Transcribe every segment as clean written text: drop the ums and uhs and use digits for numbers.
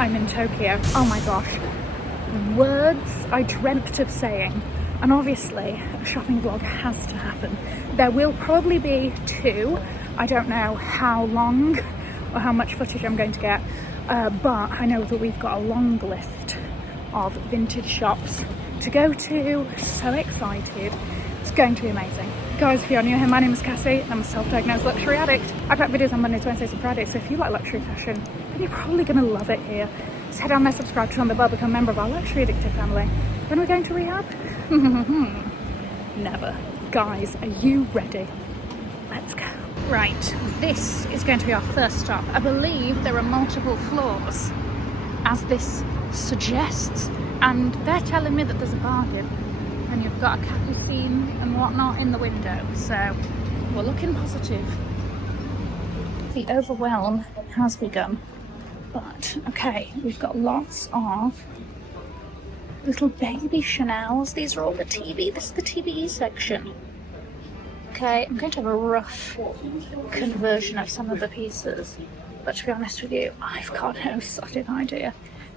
I'm in Tokyo. Oh my gosh. Words I dreamt of saying. And obviously, a shopping vlog has to happen. There will probably be 2. I don't know how long or how much footage I'm going to get, but I know that we've got a long list of vintage shops to go to. So excited. It's going to be amazing. Guys, if you're new here, my name is Cassie. I'm a self-diagnosed luxury addict. I put videos on Mondays, Wednesdays and Fridays, so if you like luxury fashion, then you're probably going to love it here. So head down there, subscribe, turn on the bell, become a member of our luxury addictive family. When are we going to rehab? Never. Guys, are you ready? Let's go. Right, this is going to be our first stop. I believe there are multiple floors, as this suggests, and they're telling me that there's a bargain. And you've got a capucine and whatnot in the window, so we're looking positive. The overwhelm has begun, but okay, we've got lots of little baby Chanels. These are all the TV. This is the TBE section. Okay, I'm going to have a rough conversion of some of the pieces, but to be honest with you, I've got no solid idea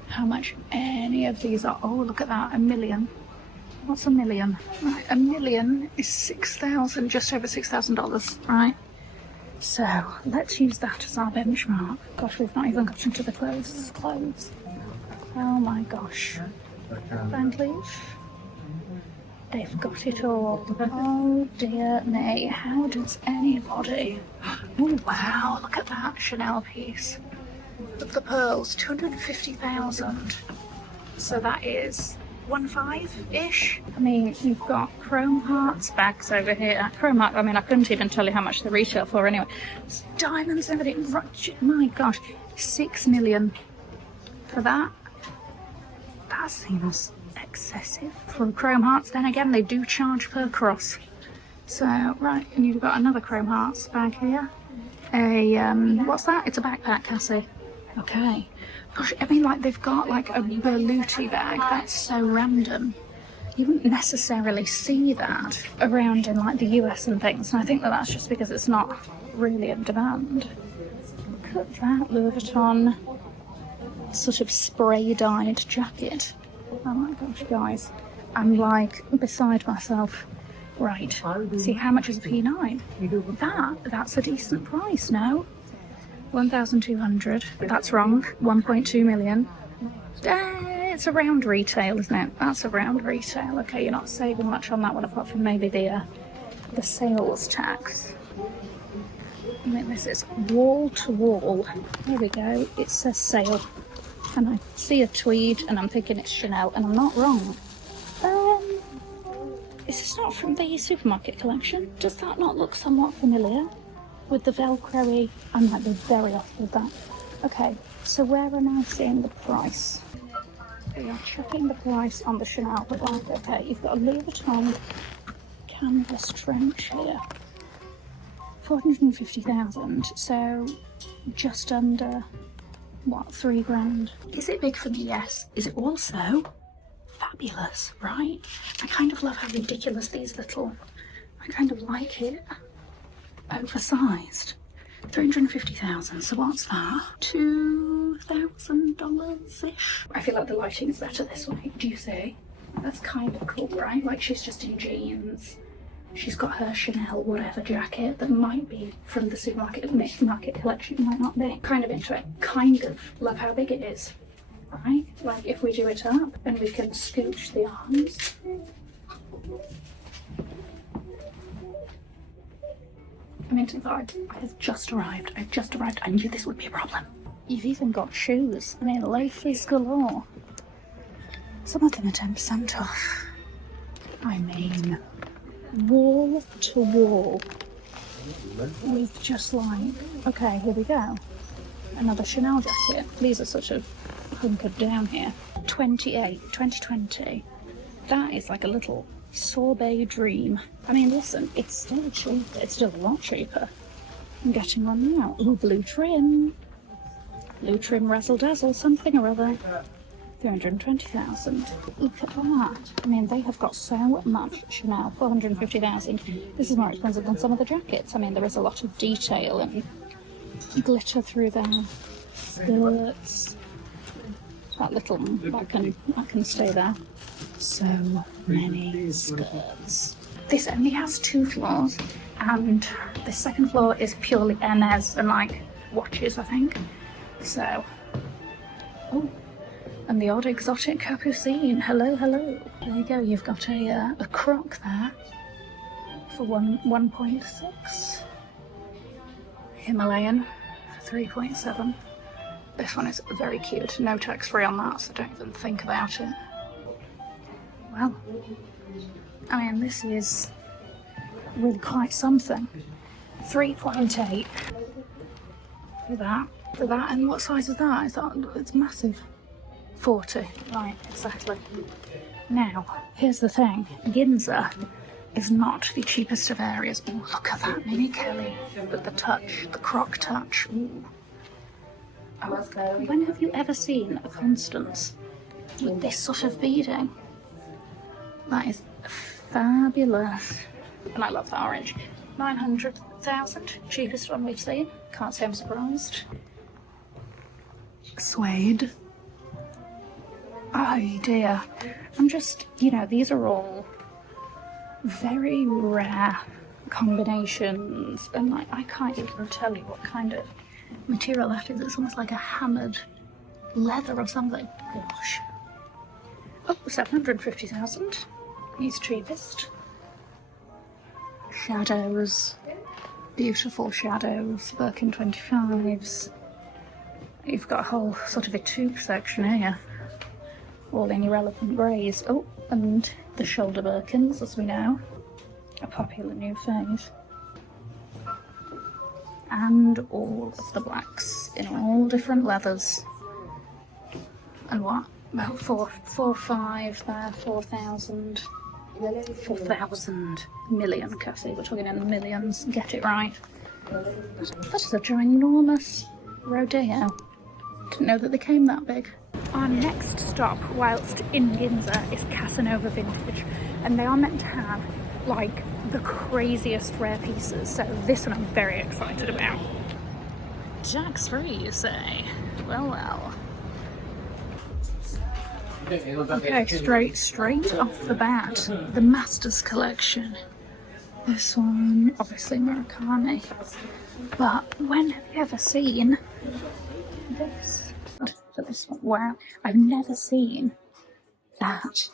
how much any of these are. Oh, look at that, $1 million. What's $1 million? Right, $1 million is $6,000, just over $6,000, right? So let's use that as our benchmark. Gosh, we've not even got into the clothes. Oh my gosh. Van Cleef. They've got it all. Oh dear me. How does anybody? Oh wow, look at that Chanel piece. Look at the pearls, 250,000. So that is 1.5-ish. I mean, you've got chrome hearts bags over here. Chrome heart, I mean, I couldn't even tell you how much they retail for anyway. It's diamonds and everything. My gosh, 6 million for that. That seems excessive for chrome hearts. Then again, they do charge per cross. So, right, and you've got another chrome hearts bag here. What's that? It's a backpack, Cassie. Okay. Gosh, I mean, like, they've got like a Berluti bag. That's so random. You wouldn't necessarily see that around in like the US and things, and I think that that's just because it's not really in demand. Look at that Louis Vuitton sort of spray-dyed jacket. Oh my gosh, guys, I'm like beside myself. Right, see, how much is a P9? That's a decent price, no? 1,200. That's wrong. 1.2 million. It's around retail, isn't it? That's around retail. Okay, you're not saving much on that one apart from maybe the sales tax. I mean, this is wall to wall. There we go. It says sale. And I see a tweed and I'm thinking it's Chanel, and I'm not wrong. Is this not from the supermarket collection? Does that not look somewhat familiar? With the Velcro-y, I might be very off with that. Okay, so where am I seeing the price? We are checking the price on the Chanel, but like, okay, you've got a Louis Vuitton canvas trench here. 450,000, so just under, what, 3 grand? Is it big for me? Yes. Is it also fabulous, right? I kind of love how ridiculous these little, I kind of like it. Oversized. 350,000, so what's that? $2,000-ish? I feel like the lighting is better this way, do you see? That's kind of cool, right? Like, she's just in jeans. She's got her Chanel whatever jacket that might be from the supermarket collection, might not be. Kind of into it. Kind of love how big it is, right? Like, if we do it up and we can scooch the arms. I'm into the vibe. I have just arrived. I knew this would be a problem. You've even got shoes. I mean, loafers galore. Some of them are 10% off. I mean, wall to wall. With just like, okay, here we go. Another Chanel jacket. These are sort of hunkered down here. 2020. That is like a little sorbet dream. I mean, listen, it's still cheap. It's still a lot cheaper. I'm getting one now. Ooh, blue trim razzle dazzle something or other. 320,000. Look at that. I mean, they have got so much Chanel. 450,000. This is more expensive than some of the jackets. I mean, there is a lot of detail and glitter through their skirts. that little one, that can stay there. So many skirts. This only has 2 floors, and the second floor is purely Hermès and like watches, I think. So, oh, and the odd exotic capucine. Hello, hello. There you go. You've got a croc there for 1.6. Himalayan for 3.7. This one is very cute. No tax free on that, so don't even think about it. Well, I mean, this is really quite something. 3.8 for that. For that, and what size is that? Is that, it's massive. 40. Right, exactly. Now, here's the thing. Ginza is not the cheapest of areas. Oh, look at that mini Kelly with the touch, the croc touch. Ooh. When have you ever seen a Constance with this sort of beading? That is fabulous. And I love that orange. 900,000, cheapest one we've seen. Can't say I'm surprised. Suede. Oh dear. I'm just, you know, these are all very rare combinations, and like I can't even tell you what kind of material that is. It's almost like a hammered leather or something. Gosh. Oh, 750,000. He's cheapest. Shadows. Beautiful shadows. Birkin 25s. You've got a whole sort of a tube section here. All in irrelevant greys. Oh, and the shoulder Birkins, as we know. A popular new phase. And all of the blacks in all different leathers. And what? About 4.5 there, 4,000. 4,000 million, Cassie. We're talking in the millions. Get it right. That is a ginormous rodeo. Didn't know that they came that big. Our next stop, whilst in Ginza, is Casanova Vintage, and they are meant to have like the craziest rare pieces. So this one I'm very excited about. Tax free, you say? Well, well. Okay, straight off the bat, the Masters collection. This one, obviously Murakami. But when have you ever seen this? For this one, wow, I've never seen that.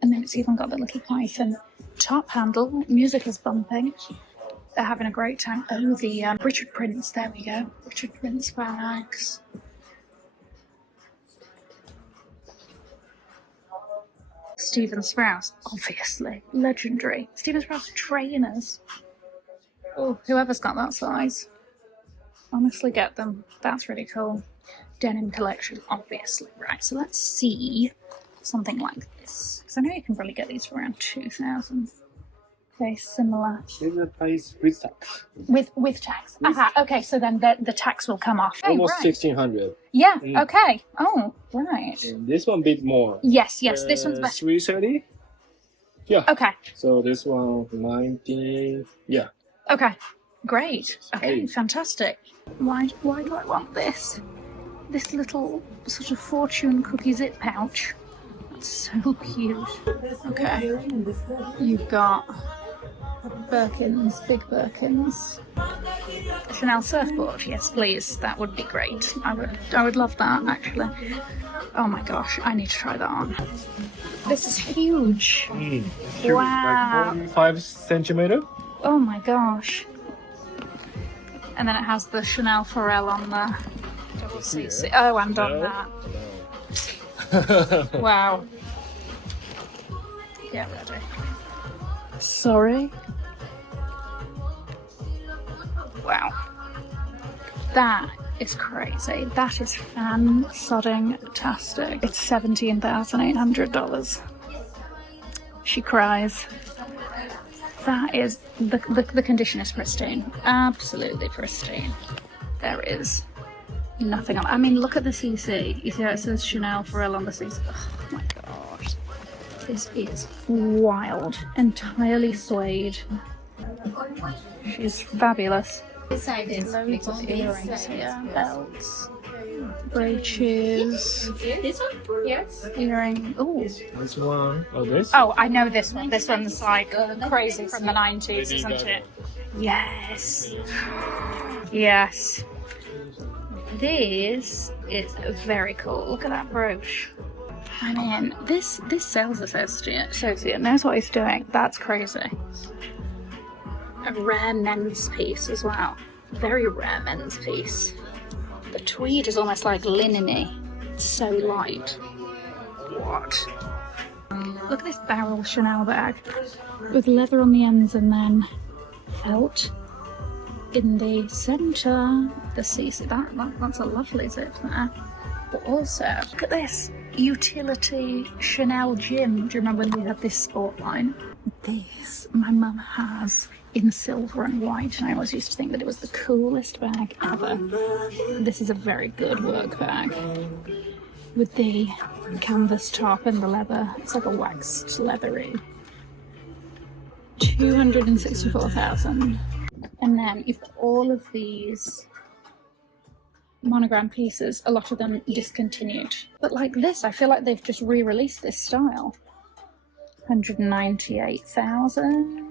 And then it's even got the little python top handle. Music is bumping. They're having a great time. Oh, the Richard Prince, there we go. Richard Prince bags. Stephen Sprouse, obviously. Legendary. Stephen Sprouse trainers. Oh, whoever's got that size. Honestly, get them. That's really cool. Denim collection, obviously. Right, so let's see something like this. Because I know you can probably get these for around 2,000. Very similar. Similar price with tax. With tax. Aha, okay, so then the tax will come off. Almost right. 1,600. Yeah, okay. Oh, right. And this one a bit more. Yes, this one's better. 330? Yeah. Okay. So this one 19. Yeah. Okay. Great. Okay, Hey. fantastic. Why do I want this? This little sort of fortune cookie zip pouch. That's so cute. Okay. You've got Birkins, big Birkins. Chanel surfboard, yes please. That would be great. I would love that actually. Oh my gosh, I need to try that on. This is huge. Huge. Wow. Like 45 centimeter. Oh my gosh. And then it has the Chanel Pharrell on the WCC. Oh, and on that. Wow. Get ready. Sorry. Wow. That is crazy. That is fan-tastic. It's $17,800. She cries. That is, the condition is pristine. Absolutely pristine. There is nothing on. I mean, look at the CC. You see how it says Chanel Pharrell on the CC? Oh my gosh. This is wild. Entirely suede. She's fabulous. Loads of earrings here. Belts. brooches, This one? Yes. earring. Oh, This one. Oh, this? oh, I know this one. This one's like crazy from the 90s, Lady isn't Gaga. it? Yes. Yes. This is very cool. Look at that brooch. I mean, this sales associate knows what he's doing. That's crazy. A rare men's piece as well. Very rare men's piece. The tweed is almost like linen-y. It's so light. What? Look at this barrel Chanel bag with leather on the ends and then felt in the centre. The CC, that's a lovely zip there. But also, look at this utility Chanel gym. Do you remember when we had this sport line? This my mum has in silver and white, and I always used to think that it was the coolest bag ever. This is a very good work bag with the canvas top and the leather. It's like a waxed leathery. 264,000. And then you've got all of these monogram pieces, a lot of them discontinued. But like this, I feel like they've just re-released this style. 198,000.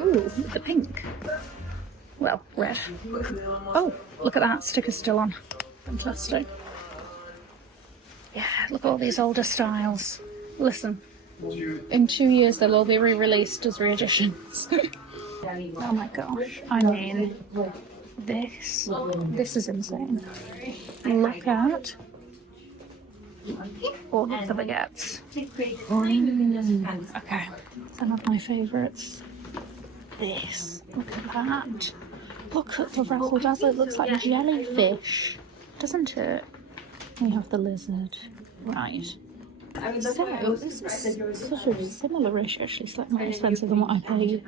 Ooh, the pink. Well, red. Oh, look at that, sticker's still on. Fantastic. Yeah, look at all these older styles. Listen, in 2 years they'll all be re-released as re-editions. Oh my gosh, I mean, this is insane. Look at all of the baguettes. Okay, some of my favourites. This, look at that. Look at the razzle dazzle, it looks like jellyfish, doesn't it? We have the lizard, right. So, this is sort of similar-ish, actually, slightly more expensive than what I paid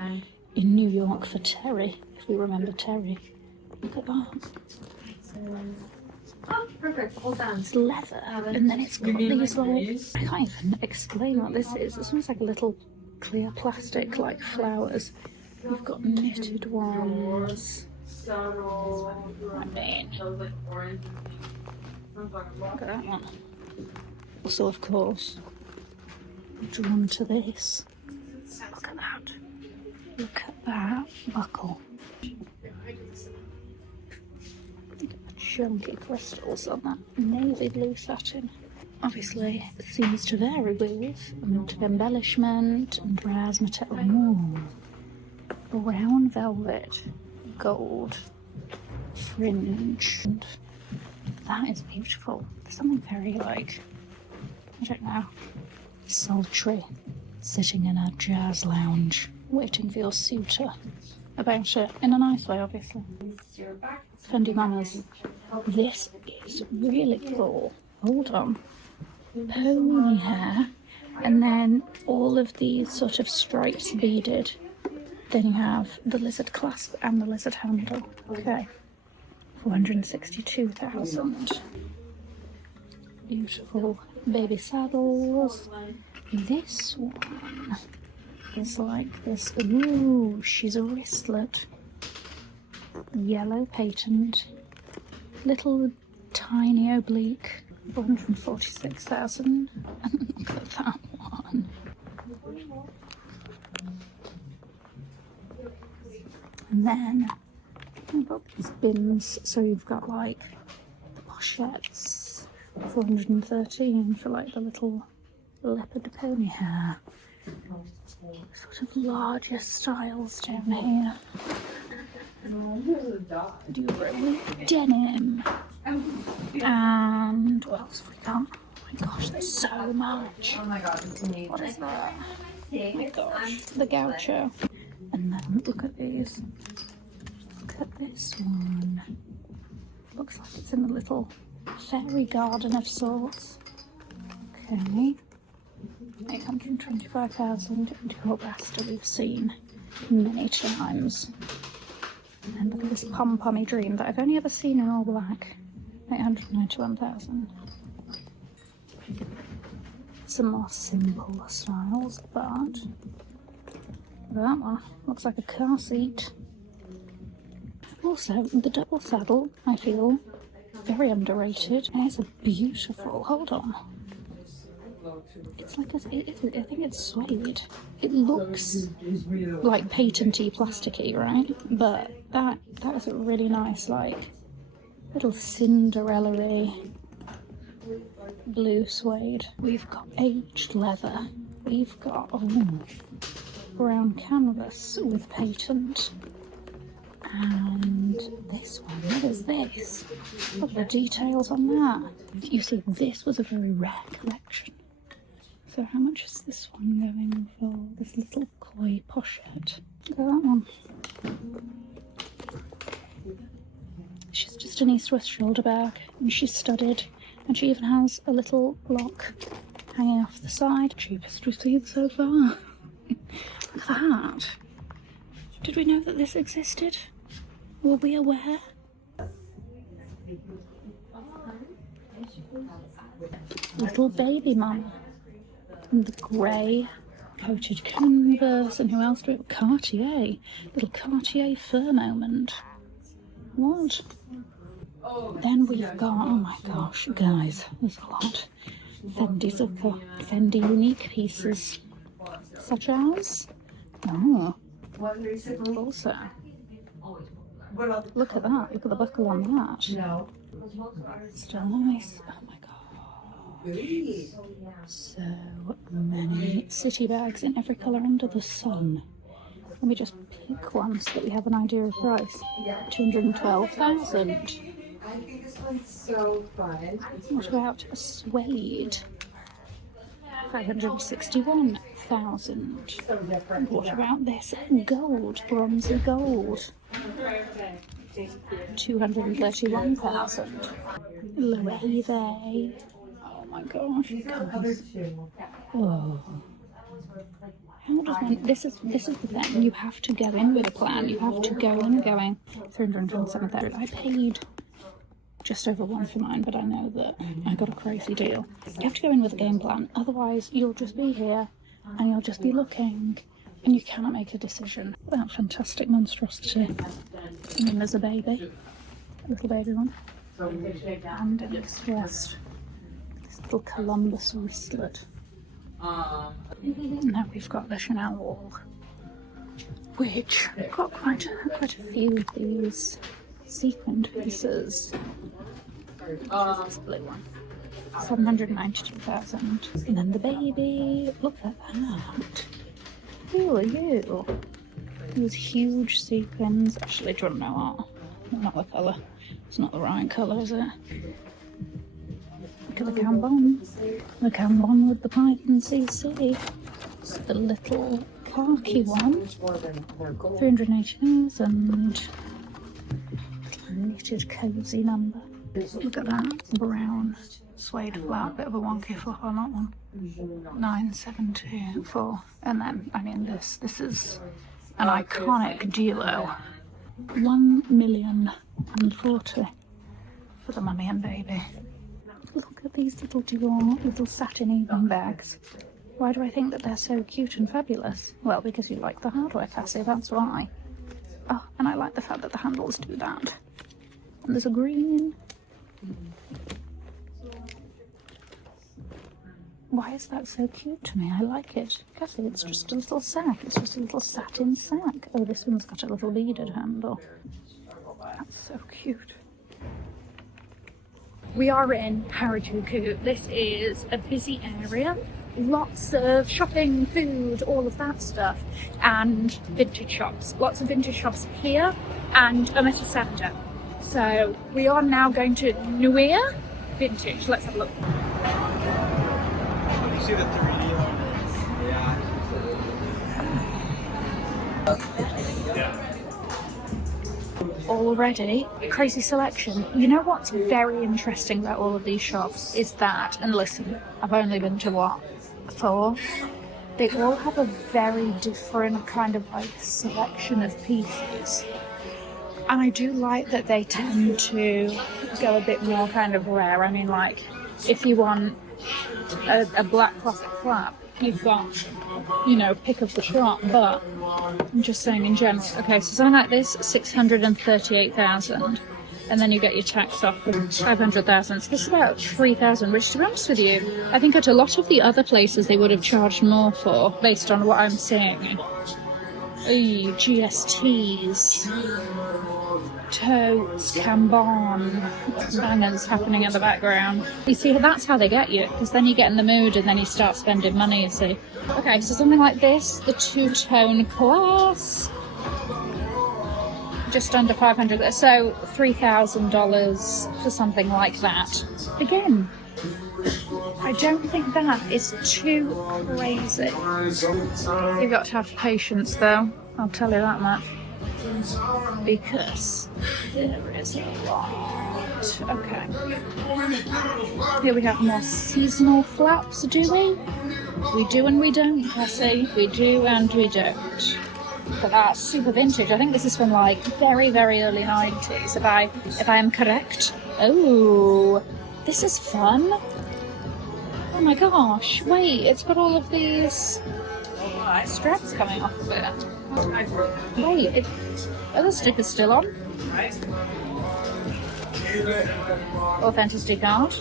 in New York for Terry, if you remember Terry. Look at that. Oh, perfect. Hold on. It's leather, and then it's got these like, I can't even explain what this is. It's almost like a little clear plastic, like flowers. We've got knitted ones. I mean, look at that one. Also, of course, drawn to this. Look at that. Look at that buckle. Chunky crystals on that navy blue satin. Obviously, it seems to vary with amount of embellishment and razzmatazz. Ooh. Brown velvet, gold fringe. And that is beautiful. There's something very like, I don't know, sultry, sitting in a jazz lounge, waiting for your suitor. About it, in a nice way, obviously. Fendi manners. This is really cool. Hold on. Pony hair, and then all of these sort of stripes beaded. Then you have the lizard clasp and the lizard handle. Okay. 462,000. Beautiful baby saddles. This one is like this. Ooh, she's a wristlet. Yellow patent. Little tiny oblique. 446,000. And look at that one. And then you've got these bins, so you've got like the pochettes, 413 for like the little leopard pony hair. Sort of larger styles down here. Durable denim. And what else have we got? Oh my gosh, there's so much. Oh my god. What is that? Oh my gosh, the gaucho. And then look at these. Look at this one. Looks like it's in a little fairy garden of sorts. Okay. 825,000. Dior Basta we've seen many times. And look at this pom-pommy dream that I've only ever seen in all black. 891,000. Some more simple styles, but that one looks like a car seat. Also, the double saddle, I feel, very underrated, and it's a beautiful, hold on. It's like, I think it's suede. It looks like patenty plasticky, right? But that is a really nice, like, little Cinderella-y blue suede. We've got aged leather. We've got brown canvas with patent. And this one, what is this? Look at the details on that. You see, this was a very rare collection. So how much is this one going for? This little koi pochette. Look at that one. She's just an East-West shoulder bag, and she's studded, and she even has a little lock hanging off the side. Cheapest we've seen so far. Look at that. Did we know that this existed? Were we aware? Little baby mum. And the grey coated canvas, and who else do it? Cartier. Little Cartier fur moment. What? Then we've got, oh my gosh, guys, there's a lot. Fendi unique pieces, such as, also, look at that, look at the buckle on that. Still nice. Oh my god. So many city bags in every colour under the sun. Let me just pick one so that we have an idea of price. 212,000. I think this one's so fun. What about a suede? 561,000. What about this? Gold, bronzy gold. 231,000. HIVE. Oh my gosh, guys. Oh. How does one, this is the thing. You have to go in with a plan. You have to go in going 327,000. I paid just over one for mine, but I know that I got a crazy deal. You have to go in with a game plan, otherwise you'll just be here and you'll just be looking and you cannot make a decision. That fantastic monstrosity. And then there's a baby, a little baby one, and in this vest, this little Columbus wristlet. Now we've got the Chanel wall, which got quite a few of these sequined pieces. This blue one, 792,000. And then the baby, look at that. Who are you? These huge sequins. Actually, do you want to know what? Not the colour. It's not the right colour, is it? Look at the cambon. The cambon with the Python CC. It's the little khaki one. 380,000. Knitted cosy number. Look at that brown suede flat, bit of a wonky flap on that one. 972.4. And then, I mean, this is an iconic duo. 1,040,000 for the mummy and baby. Look at these little Dior, little satin evening bags. Why do I think that they're so cute and fabulous? Well, because you like the hardware, Cassie, that's why. Oh, and I like the fact that the handles do that. And there's a green. Why is that so cute to me? I like it. Cassie, it's just a little sack. It's just a little satin sack. Oh, this one's got a little beaded handle. That's so cute. We are in Harajuku. This is a busy area. Lots of shopping, food, all of that stuff. And vintage shops. Lots of vintage shops here and Ometasanda. So we are now going to Nuir Vintage. Let's have a look. You see the 3D on it? Yeah. Already, crazy selection. You know what's very interesting about all of these shops is that, and listen, I've only been to what, 4? They all have a very different kind of like selection of pieces. And I do like that they tend to go a bit more kind of rare. I mean, like, if you want a black classic flap, you've got, you know, pick of the shop, but I'm just saying in general. Okay, so something like this, 638,000. and then you get your tax off with 500,000. So this is about 3,000, which, to be honest with you, I think at a lot of the other places they would have charged more for, based on what I'm seeing. Ooh, GSTs, totes, Kanban, bangers happening in the background. You see, that's how they get you, because then you get in the mood and then you start spending money, you see. Okay, so something like this, the two-tone class, just under 500, so $3,000 for something like that. Again, I don't think that is too crazy. You've got to have patience though, I'll tell you that much. Because there is a lot. Okay. Here we have more seasonal flaps, do we? We do and we don't, Cassie. We do and we don't. But that's super vintage. I think this is from like very, very early 90s, if I am correct. Oh, this is fun. Oh my gosh, wait, it's got all of these straps coming off of it. Wait, are the stickers still on? Authenticity card.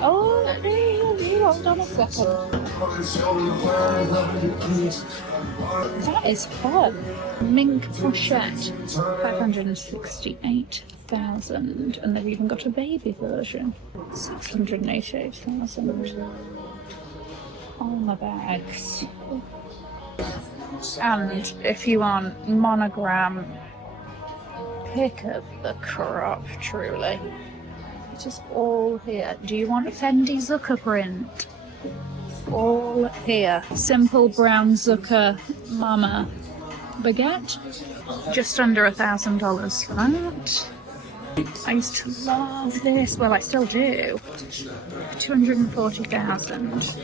Oh, hold on a second. That is fun. Mink pochette, 568,000, and they've even got a baby version, 688,000. On the bags. And if you want monogram, pick of the crop, truly. It is all here. Do you want a Fendi Zucker print? All here. Simple brown Zucker mama baguette. Just under $1,000 for that. I used to love this. Well, I still do. 240,000.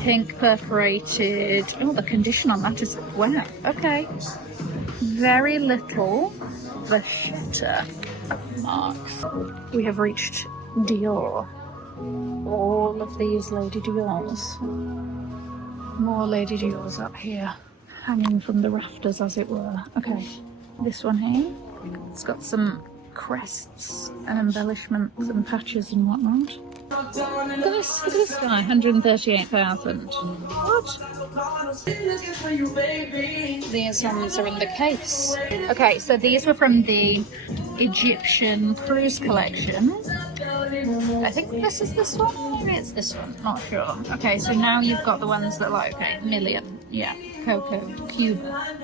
Pink perforated. Oh, the condition on that is wow. Okay. Very little vachetta marks. We have reached Dior. All of these Lady Diors. More Lady Diors up here, hanging from the rafters, as it were. Okay, this one here. It's got some crests and embellishments and patches and whatnot. Look at this guy, 138,000. What? These ones are in the case. Okay, so these were from the Egyptian cruise collection. I think this is this one, or it's this one, not sure. Okay, so now you've got the ones that are like, okay, million, yeah, Coco, Cuba.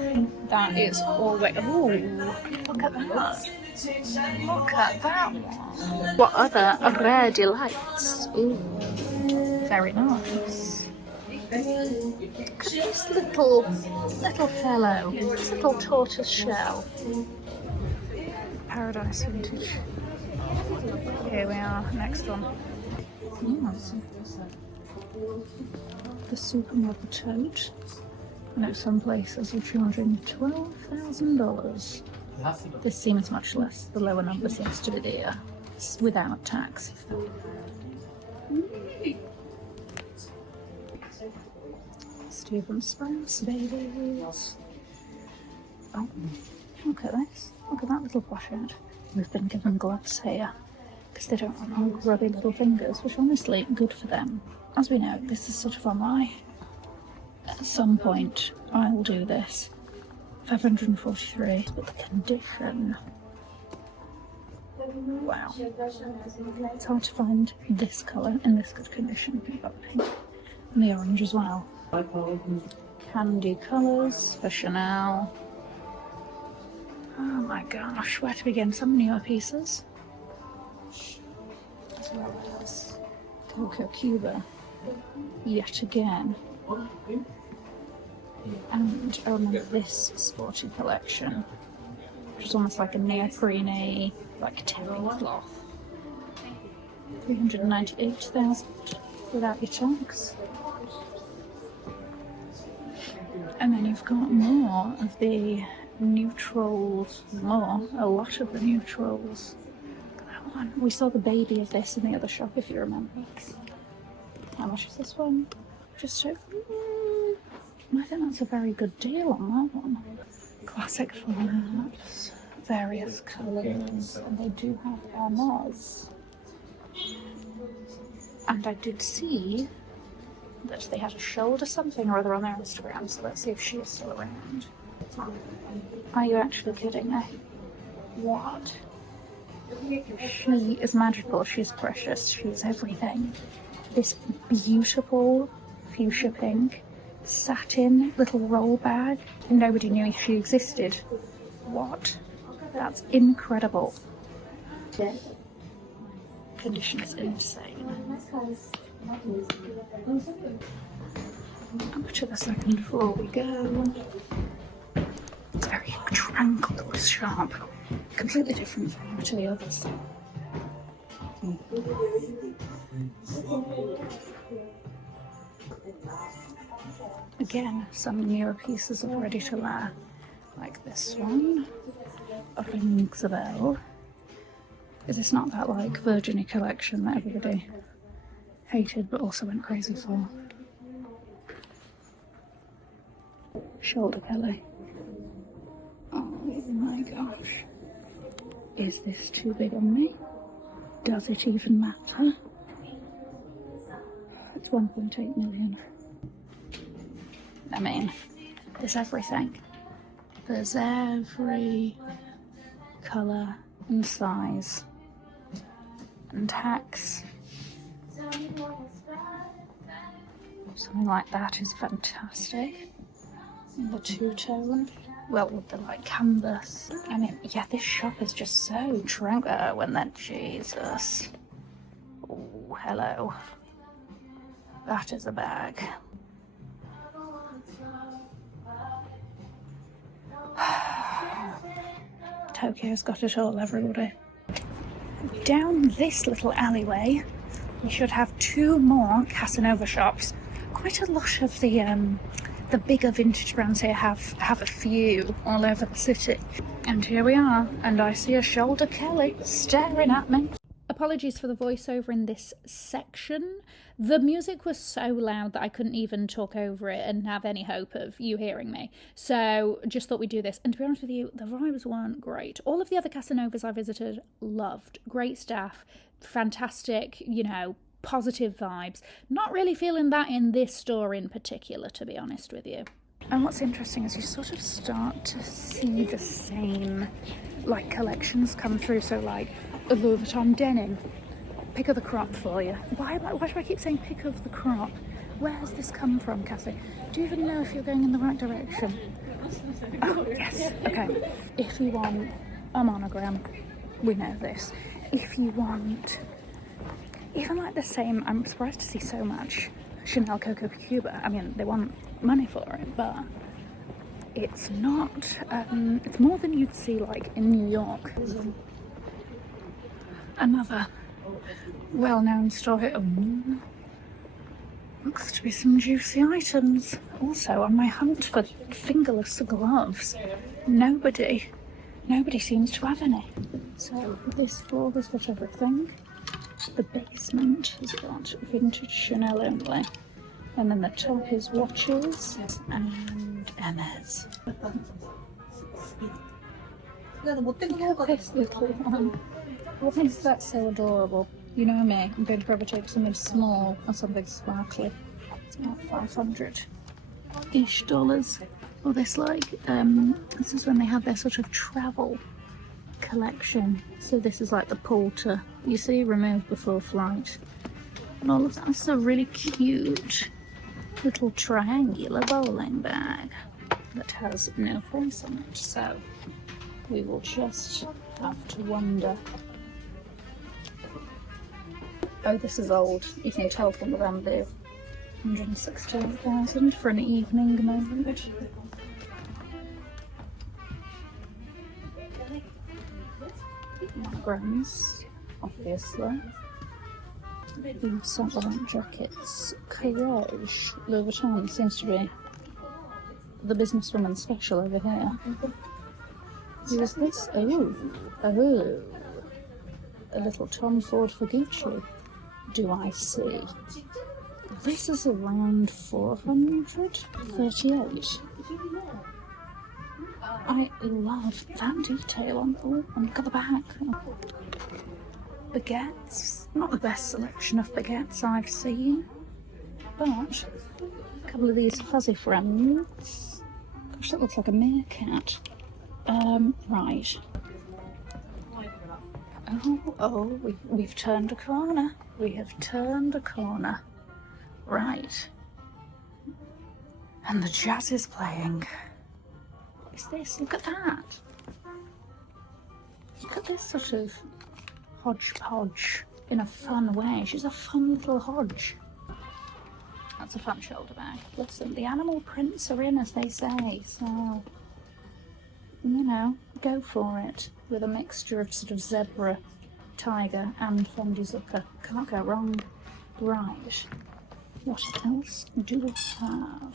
That is all way, ooh, look at that. Look at that one. What other rare delights? Ooh, very nice. Look at this little fellow, this little tortoise shell. Paradise Vintage. Here we are, next one. The supermodel tote. I know some places are $212,000. This seems much less. The lower number seems to be the without tax. Stephen Spence babies. Oh, look at this. Look at that little pochette. We've been given gloves here because they don't want grubby little fingers, which honestly, good for them. As we know, this is sort of on my... At some point, I will do this. 543, but the condition... Wow. It's hard to find this colour in this good condition. You've got the pink and the orange as well. Candy colours for Chanel. Oh my gosh, where to begin? Some newer pieces. As well as Coco Cuba, yet again. And I remember this sporty collection, which is almost like a neoprene, like terry cloth. 398,000 without your tax. And then you've got more of the neutrals, a lot of the neutrals. That one. We saw the baby of this in the other shop, if you remember. How much is this one? Just so... I think that's a very good deal on that one. Classic flaps. various colours, and they do have Hermés. And I did see that they had a shoulder something or other on their Instagram, so let's see if she is still around. Are you actually kidding me? What? She is magical, she's precious, she's everything. This beautiful fuchsia pink satin little roll bag. Nobody knew she existed. What? That's incredible. Condition is insane. Up to the second floor we go. It's very tranquil, sharp. Completely different to the others. Again, some newer pieces of ready to wear, like this one. Rings a bell. Is this not that like Virginie collection that everybody hated but also went crazy for? Shoulder Kelly. Oh my gosh. Is this too big on me? Does it even matter? It's 1.8 million. I mean, there's everything. There's every colour and size and tax. Something like that is fantastic. The two-tone, well, with the like canvas. I mean, yeah, this shop is just so tranquil when that, Jesus. Oh, hello. That is a bag. Tokyo's got it all, everybody. Down this little alleyway, we should have two more Casanova shops. Quite a lot of the bigger vintage brands here have a few all over the city. And here we are, and I see a shoulder Kelly staring at me. Apologies for the voiceover in this section. The music was so loud that I couldn't even talk over it and have any hope of you hearing me. So just thought we'd do this. And to be honest with you, the vibes weren't great. All of the other Casanovas I visited, loved. Great staff, fantastic, you know, positive vibes. Not really feeling that in this store in particular, to be honest with you. And what's interesting is you sort of start to see the same like collections come through. So like a Louis Vuitton denim, pick of the crop for you. Why do I keep saying pick of the crop? Where has this come from, Cassie? Do you even know if you're going in the right direction? Oh, yes, okay. If you want a monogram, we know this. If you want even like the same, I'm surprised to see so much Chanel Coco Cuba. I mean, they want money for it, but it's not, it's more than you'd see like in New York. Another well-known store here. Ooh. Looks to be some juicy items. Also, on my hunt for fingerless gloves, nobody seems to have any. So this floor has got everything. The basement has got vintage Chanel only, and then the top is watches and Hermès. Look at this little one. Why is that so adorable? You know me, I'm going to probably take something small or something sparkly. It's about $500-ish. Or this like, this is when they had their sort of travel collection. So this is like the Porter, you see, removed before flight. And all of that. This is a really cute little triangular bowling bag that has no face on it. So we will just have to wonder. Oh, this is old. You can tell from the bamboo. 116,000 for an evening moment. Monograms, obviously. Saint Laurent jackets. Courage. Louis Vuitton seems to be the businesswoman special over here. Who is this? Oh, a little Tom Ford for Gucci. Do I see? This is around 438. I love that detail on, oh, and look at the back. Baguettes. Not the best selection of baguettes I've seen, but a couple of these fuzzy friends. Gosh, that looks like a meerkat. Right. Oh, we've turned a corner. We have turned a corner. Right. And the jazz is playing. What is this? Look at that. Look at this sort of hodgepodge in a fun way. She's a fun little hodge. That's a fun shoulder bag. Listen, the animal prints are in, as they say, so, you know, go for it. With a mixture of sort of zebra, tiger and Fendi zucker. Can't go wrong. Right. What else do we have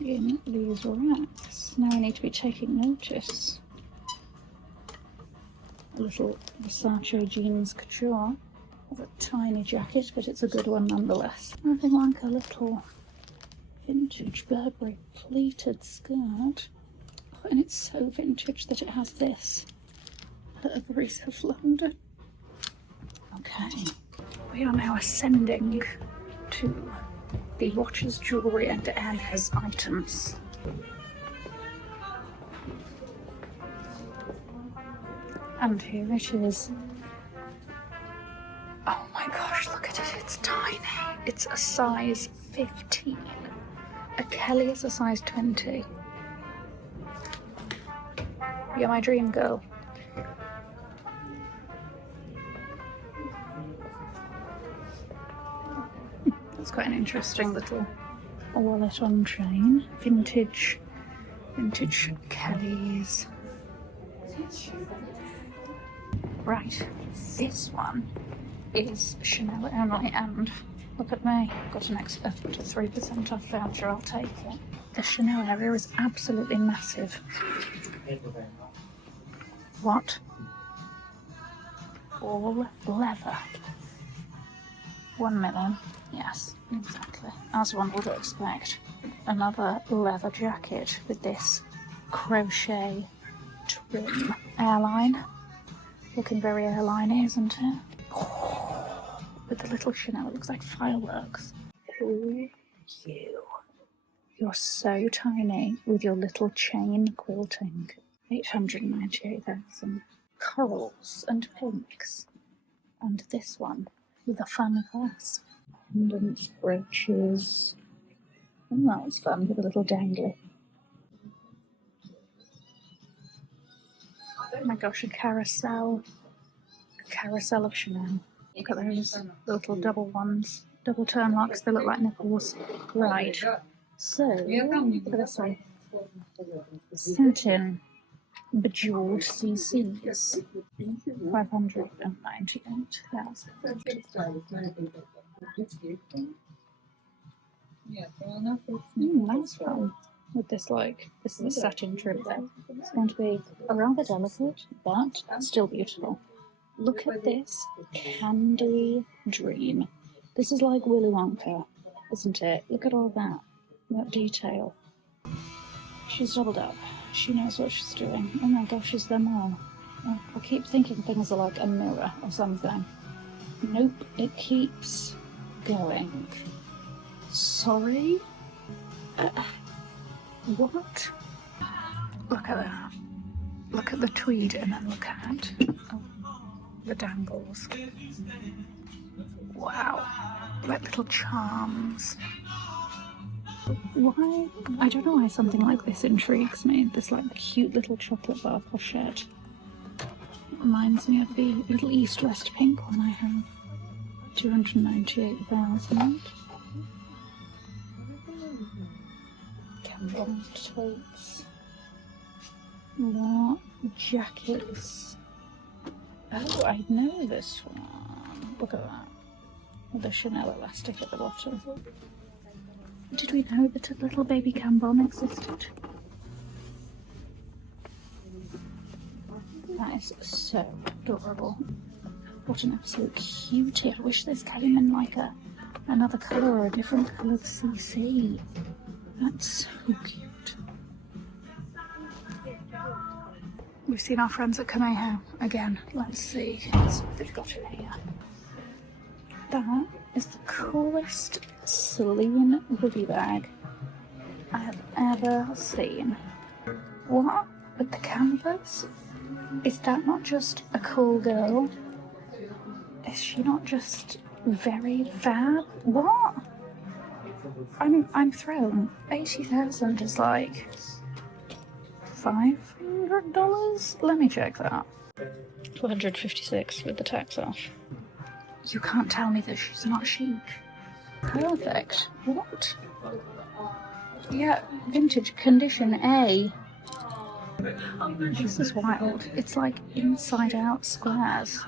in these racks? Now I need to be taking notice. A little Versace jeans couture with a tiny jacket, but it's a good one nonetheless. Nothing like a little vintage Burberry pleated skirt. Oh, and it's so vintage that it has this. Burberry's of London. Okay, we are now ascending to the watches, jewellery and Hermès items. And here it is. Oh my gosh, look at it, it's tiny. It's a size 15. A Kelly is a size 20. You're my dream girl. It's quite an interesting little wallet on chain. Vintage Kellys. Right, this one is Chanel only, and look at me, got an extra 3% off voucher, I'll take it. The Chanel area is absolutely massive. What? All leather. 1 million. Yes, exactly. As one would expect. Another leather jacket with this crochet trim. Airline. Looking very airline-y, isn't it? Oh, with the little Chanel, it looks like fireworks. Ooh, you're so tiny with your little chain quilting. 898,000. Corals and pinks. And this one with a fun clasp. Pendants, brooches. And that was fun with a little dangly. Oh my gosh, a carousel of Chanel. Look at those little double ones, double turn locks, they look like nipples. Right, so, look at this one. Satin bejeweled CCs, 598,000. That's fun. With this, this is a satin trim there. It's going to be a rather delicate, but still beautiful. Look at this candy dream. This is like Willy Wonka, isn't it? Look at all that detail. She's doubled up. She knows what she's doing. Oh my gosh, is there more? Oh, I keep thinking things are like a mirror or something. Nope, it keeps going. Sorry? What? Look at that. Look at the tweed and then look at the dangles. Wow. Like little charms. Why? I don't know why something like this intrigues me. This like cute little chocolate bar pochette. Reminds me of the little East-West pink one I have. 298,000. Totes. More jackets. Oh, I know this one. Look at that. With the Chanel elastic at the bottom. Did we know that a little baby cambon existed? That is so adorable. What an absolute cutie. I wish this came in like another colour or a different coloured CC. That's so cute. We've seen our friends at Komehyo again. Let's see what they've got in here. That is the coolest Celine boogie bag I have ever seen. What? With the canvas? Is that not just a cool girl? Is she not just very fab? What? I'm thrown. 80,000 is like $500? Let me check that. 256 with the tax off. You can't tell me that she's not chic. Perfect. What? Yeah, vintage condition A. This is wild. It's like inside out squares.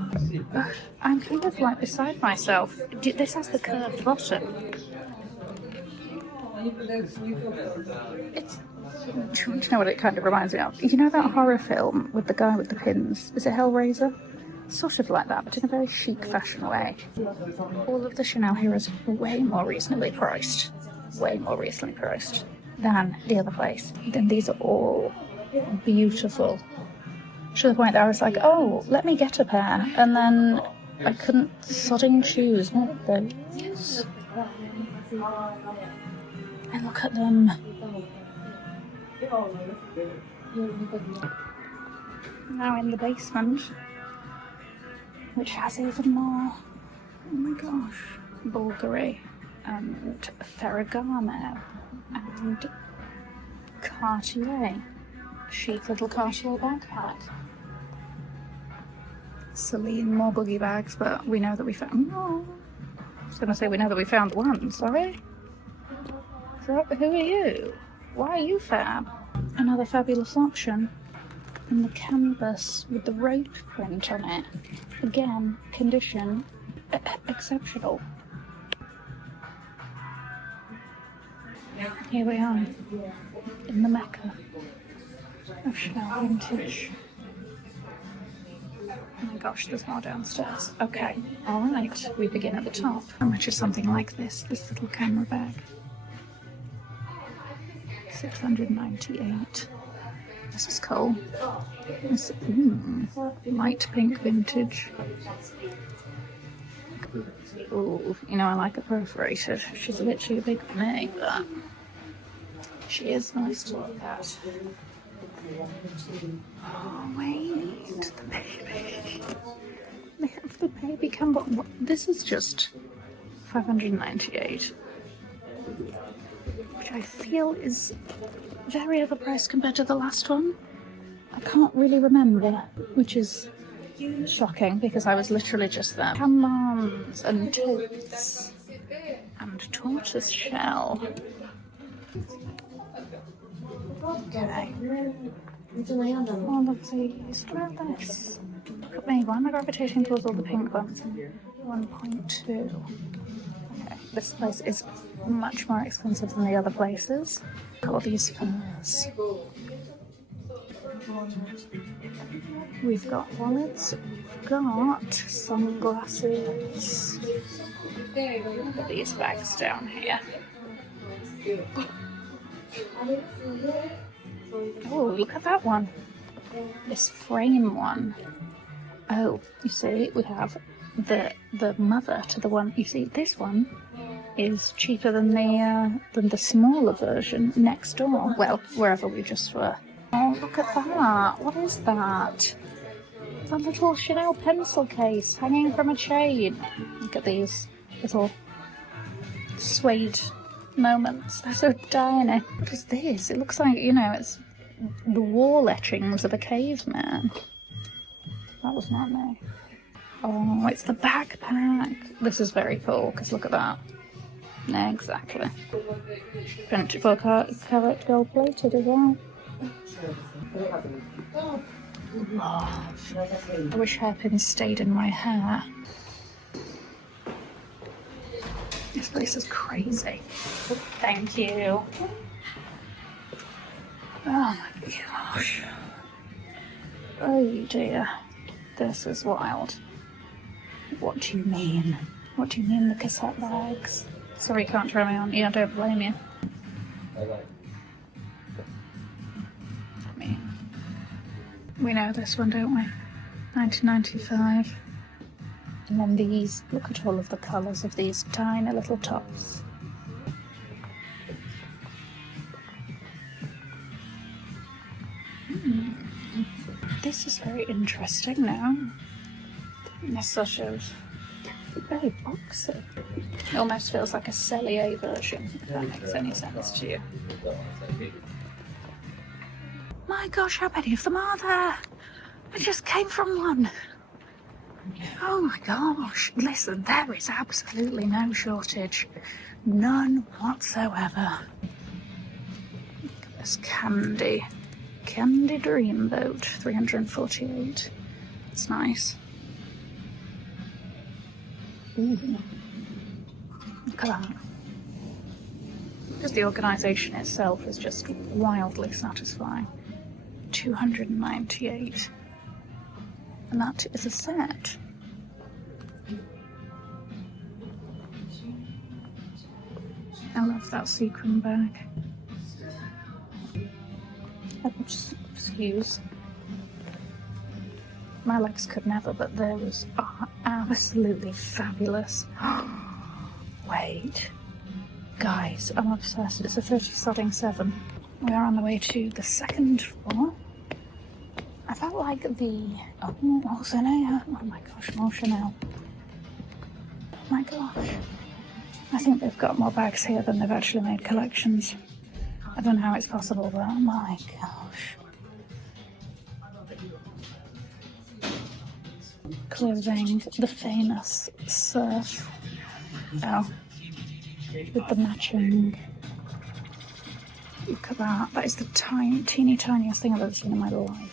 Ugh, I'm kind of like beside myself. This has the curved bottom. It's... Do you know what it kind of reminds me of? You know that horror film with the guy with the pins? Is it Hellraiser? Sort of like that, but in a very chic fashion way. All of the Chanel here is way more reasonably priced. Way more reasonably priced than the other place. Then these are all beautiful. To the point that I was like, oh, let me get a pair. And then I couldn't sodding choose one of those. And look at them. Now in the basement, which has even more, oh my gosh, Bulgari and Ferragamo and Cartier, chic little Cartier backpack. Celine, more boogie bags, but we know that we found, oh, I was going to say we know that we found one, sorry. So, who are you? Why are you fab? Another fabulous option. And the canvas with the rope print on it. Again, condition exceptional. Here we are, in the Mecca of Chanel Vintage. Oh my gosh, there's more downstairs. Okay, alright, we begin at the top. How much is something like this little camera bag? 698. This is cool. This, light pink vintage. Ooh, you know I like it perforated. She's a bit too big for me, but she is nice to look at. Oh wait, the baby. They have the baby cam, but this is just 598. Which I feel is very overpriced compared to the last one. I can't really remember, which is shocking because I was literally just there. Camons and totes and tortoise shell. Okay. All of these. Look at this. Look at me. Why am I gravitating towards all the pink ones? 1.2. Okay. This place is much more expensive than the other places. Look at all these furs. We've got wallets, we've got sunglasses. Look at these bags down here. Oh, look at that one. This frame one. Oh, you see, we have the mother to the one. You see, this one is cheaper than the smaller version next door. Well, wherever we just were. Oh, look at that. What is that? It's a little Chanel pencil case hanging from a chain. Look at these little suede moments. They're so tiny. What is this? It looks like, you know, it's the wall etchings of a caveman. That was not me. Oh, it's the backpack. This is very cool, because look at that. Exactly. 24 carat gold plated as well. I wish hairpins stayed in my hair. This place is crazy. Thank you. Oh my gosh. Oh dear. This is wild. What do you mean? What do you mean the cassette bags? Sorry, you can't try me on. Yeah, I don't blame you. We know this one, don't we? 1995. And then these, look at all of the colours of these tiny little tops. This is very interesting now. It's sort of very boxy. It almost feels like a Cellier version, if that makes any sense to you. My gosh, how many of them are there? I just came from one. Oh my gosh, listen, there is absolutely no shortage. None whatsoever. Look at this Candy Dreamboat, 348. It's nice. Ooh. Look at that. Just the organisation itself is just wildly satisfying. 298. And that is a set. I love that sequin bag. Excuse. My legs could never, but those are absolutely fabulous. Wait. Guys, I'm obsessed. It's a 30-7. We are on the way to the second floor. I felt like the... Oh, also now. Oh my gosh, more Chanel. Oh my gosh. I think they've got more bags here than they've actually made collections. I don't know how it's possible, but oh my gosh. Clothing, the famous surf. Oh. With the matching. Look at that. That is the teeny tiniest thing I've ever seen in my life.